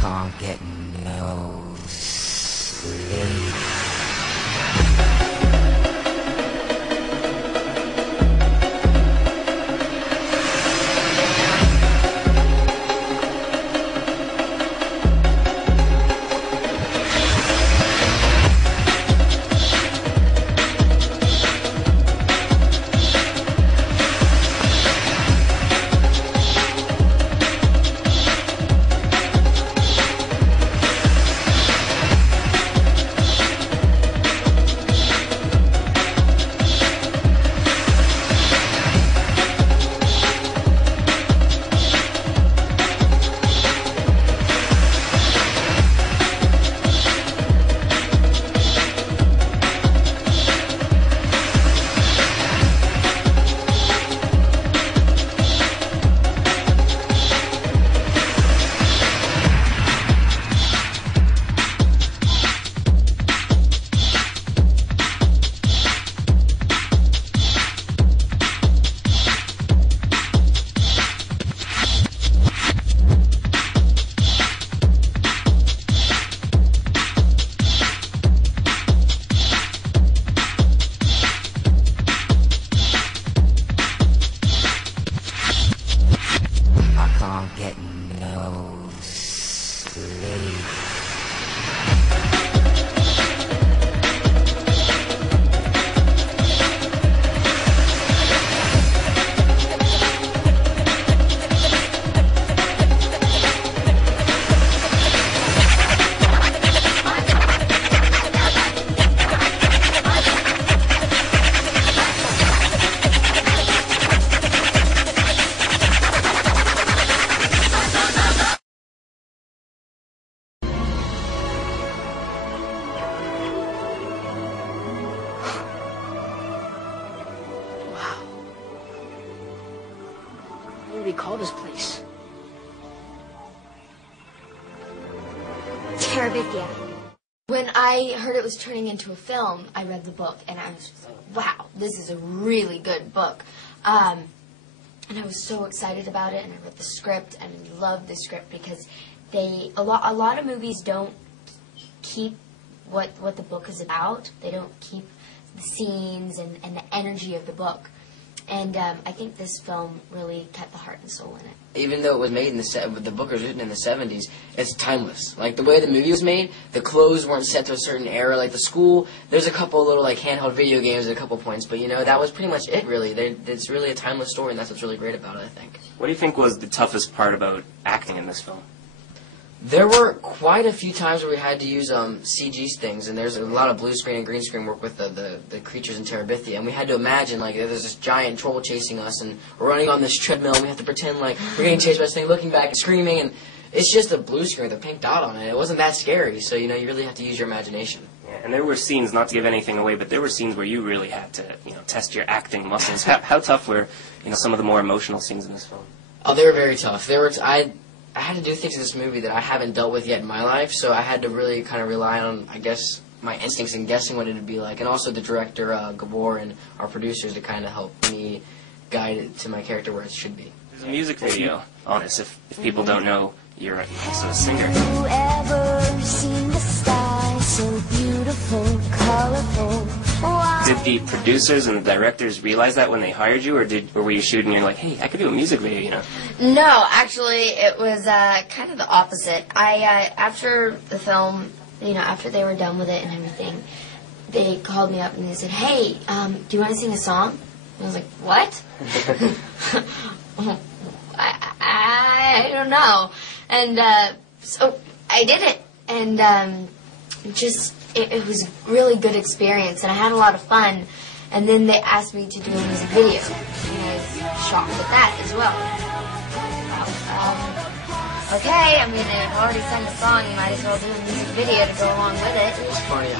can't get no sleep. Can't get no sleep. What do they call this place? Terabithia. When I heard it was turning into a film, I read the book, and I was just like, wow, this is a really good book. And I was so excited about it, and I read the script, and I loved the script because a lot of movies don't keep what the book is about. They don't keep the scenes and the energy of the book. And I think this film really kept the heart and soul in it. Even though it was made in the book was written in the 70s, it's timeless. Like, the way the movie was made, the clothes weren't set to a certain era. Like, the school, there's a couple little, like, handheld video games at a couple points, but, you know, that was pretty much it, really. It's really a timeless story, and that's what's really great about it, I think. What do you think was the toughest part about acting in this film? There were quite a few times where we had to use CG things, and there's a lot of blue screen and green screen work with the creatures in Terabithia, and we had to imagine, like, there's this giant troll chasing us, and we're running on this treadmill, and we have to pretend like we're getting chased by this thing, looking back and screaming, and it's just a blue screen with a pink dot on it. It wasn't that scary, so, you know, you really have to use your imagination. Yeah, and there were scenes, not to give anything away, but there were scenes where you really had to, you know, test your acting muscles. How tough were, you know, some of the more emotional scenes in this film? Oh, they were very tough. I had to do things in this movie that I haven't dealt with yet in my life, so I had to really kind of rely on, I guess, my instincts and guessing what it would be like, and also the director, Gabor, and our producers to kind of help me guide it to my character where it should be. There's a music video on this. If people don't know, you're also a singer. Ever seen the sky so beautiful, colorful? Did the producers and the directors realize that when they hired you, or were you shooting and you're like, hey, I could do a music video, you know? No, actually, it was kind of the opposite. After the film, you know, after they were done with it and everything, they called me up and they said, hey, do you want to sing a song? And I was like, what? I don't know. And so I did it, and it was a really good experience, and I had a lot of fun. And then they asked me to do a music video, and I was shocked at that as well. Okay, I mean, they've already sung the song, you might as well do a music video to go along with it. It was funny. I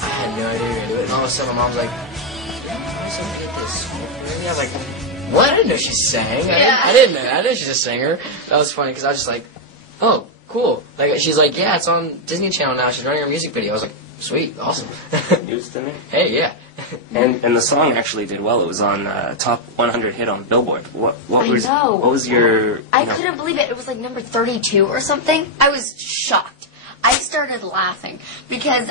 had no idea we were going to do it, and all of a sudden my mom's like, how is I get this? And I was like, what? I didn't know she sang. Yeah. I didn't know she's a singer. That was funny, because I was just like, oh, cool. Like, she's like, yeah, it's on Disney Channel now. She's running her music video. I was like, sweet, awesome. News to me. Hey, yeah. And the song actually did well. It was on top 100 hit on Billboard. What know. was your? I couldn't believe it. It was like number 32 or something. I was shocked. I started laughing because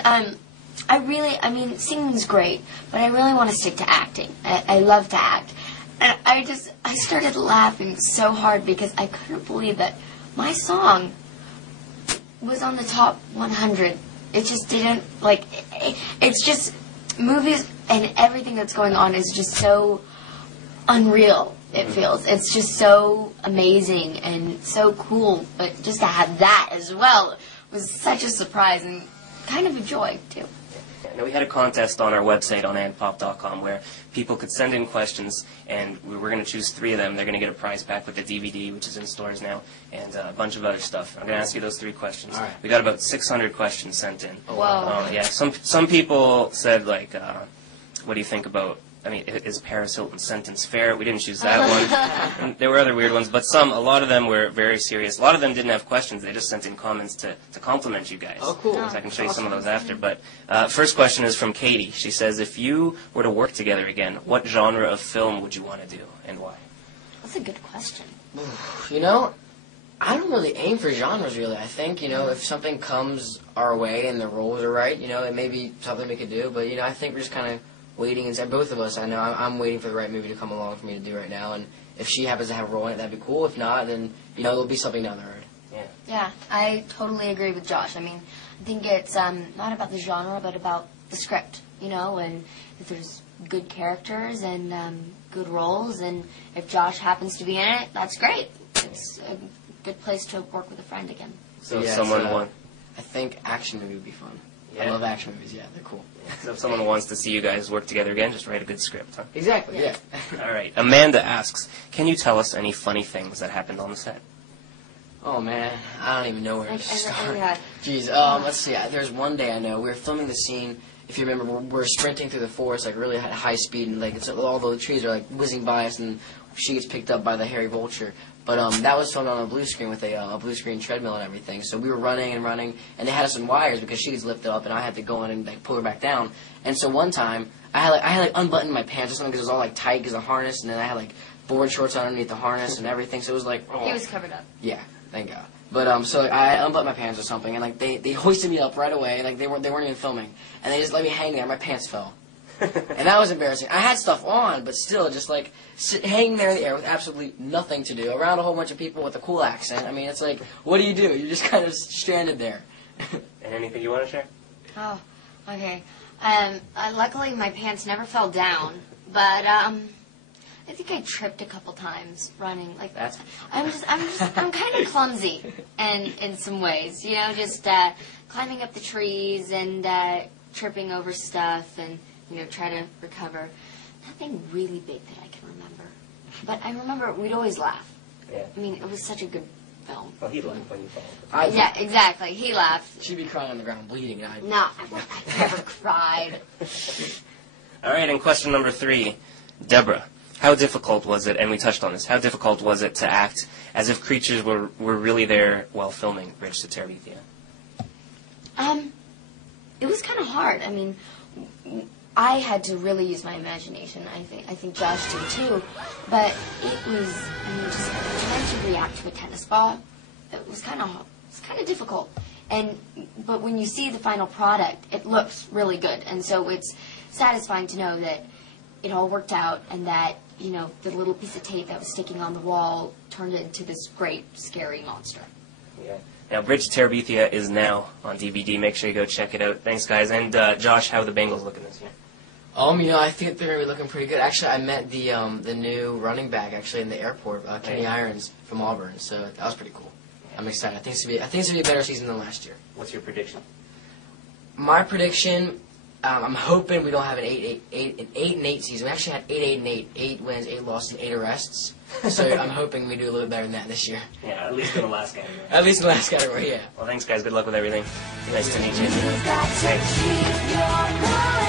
singing's great, but I really want to stick to acting. I love to act. And I started laughing so hard because I couldn't believe that my song was on the top 100. It just didn't, it's just, movies and everything that's going on is just so unreal, it feels. It's just so amazing and so cool, but just to have that as well was such a surprise and kind of a joy, too. Now, we had a contest on our website on adpop.com where people could send in questions, and we were going to choose 3 of them. They're going to get a prize pack with the DVD, which is in stores now, and a bunch of other stuff. I'm going to ask you those 3 questions. All right. We got about 600 questions sent in. Whoa. Yeah, some people said, what do you think about, is Paris Hilton's sentence fair? We didn't choose that one. And there were other weird ones, but a lot of them were very serious. A lot of them didn't have questions. They just sent in comments to compliment you guys. Oh, cool. So I can show you some of those after. But first question is from Katie. She says, if you were to work together again, what genre of film would you want to do, and why? That's a good question. I don't really aim for genres, really. I think, if something comes our way and the roles are right, it may be something we could do. But, I think we're just kind of waiting inside. Both of us, I know, I'm waiting for the right movie to come along for me to do right now. And if she happens to have a role in it, that'd be cool. If not, then, there'll be something down the road. Yeah, I totally agree with Josh. I think it's not about the genre, but about the script, and if there's good characters and good roles, and if Josh happens to be in it, that's great. It's a good place to work with a friend again. So yeah, someone won. I think action movie would be fun. Yeah. I love action movies, yeah, they're cool. So if someone wants to see you guys work together again, just write a good script, huh? Exactly, yeah. All right. Amanda asks, can you tell us any funny things that happened on the set? Oh, man, I don't even know where to start. Yeah. Jeez, let's see. There's one day I know, we were filming the scene, if you remember, we're sprinting through the forest, really at high speed, and, all the trees are, whizzing by us, and she gets picked up by the hairy vulture. But that was filmed on a blue screen with a blue screen treadmill and everything. So we were running, and they had us in wires because she was lifted up, and I had to go in and pull her back down. And so one time, I had unbuttoned my pants or something because it was all tight because of the harness, and then I had board shorts underneath the harness and everything. So it was He was covered up. Yeah, thank God. But so I unbuttoned my pants or something, and they hoisted me up right away. They weren't even filming, and they just let me hang there. My pants fell. And that was embarrassing. I had stuff on, but still, just hanging there in the air with absolutely nothing to do, around a whole bunch of people with a cool accent. It's what do? You're just kind of stranded there. And anything you want to share? Oh, okay. Luckily, my pants never fell down, but I think I tripped a couple times running. I'm kind of clumsy, in some ways. Just climbing up the trees and tripping over stuff and. Try to recover. Nothing really big that I can remember. But I remember we'd always laugh. Yeah. It was such a good film. Well, he laughed when you fall. Yeah, exactly. He laughed. She'd be crying on the ground, bleeding. And No, I never cried. All right, and question number 3. Deborah, how difficult was it, and we touched on this, how difficult was it to act as if creatures were really there while filming Bridge to Terabithia? It was kind of hard. I had to really use my imagination. I think Josh did too. But it was, just trying to react to a tennis ball. It was kind of difficult. But when you see the final product, it looks really good. And so it's satisfying to know that it all worked out and that, the little piece of tape that was sticking on the wall turned into this great, scary monster. Yeah. Now, Bridge to Terabithia is now on DVD. Make sure you go check it out. Thanks, guys. And Josh, how are the Bengals looking this year? I think they're going to be looking pretty good. Actually, I met the new running back in the airport, Kenny Irons from Auburn. So that was pretty cool. I'm excited. I think it's going to be a better season than last year. What's your prediction? My prediction, I'm hoping we don't have an 8-8 season. We actually had 8-8-8, 8 wins, 8 losses, and 8 arrests. So I'm hoping we do a little better than that this year. Yeah, at least in the last category. At least in the last category, yeah. Well, thanks, guys. Good luck with everything. Nice to meet you. You've got to keep your mind.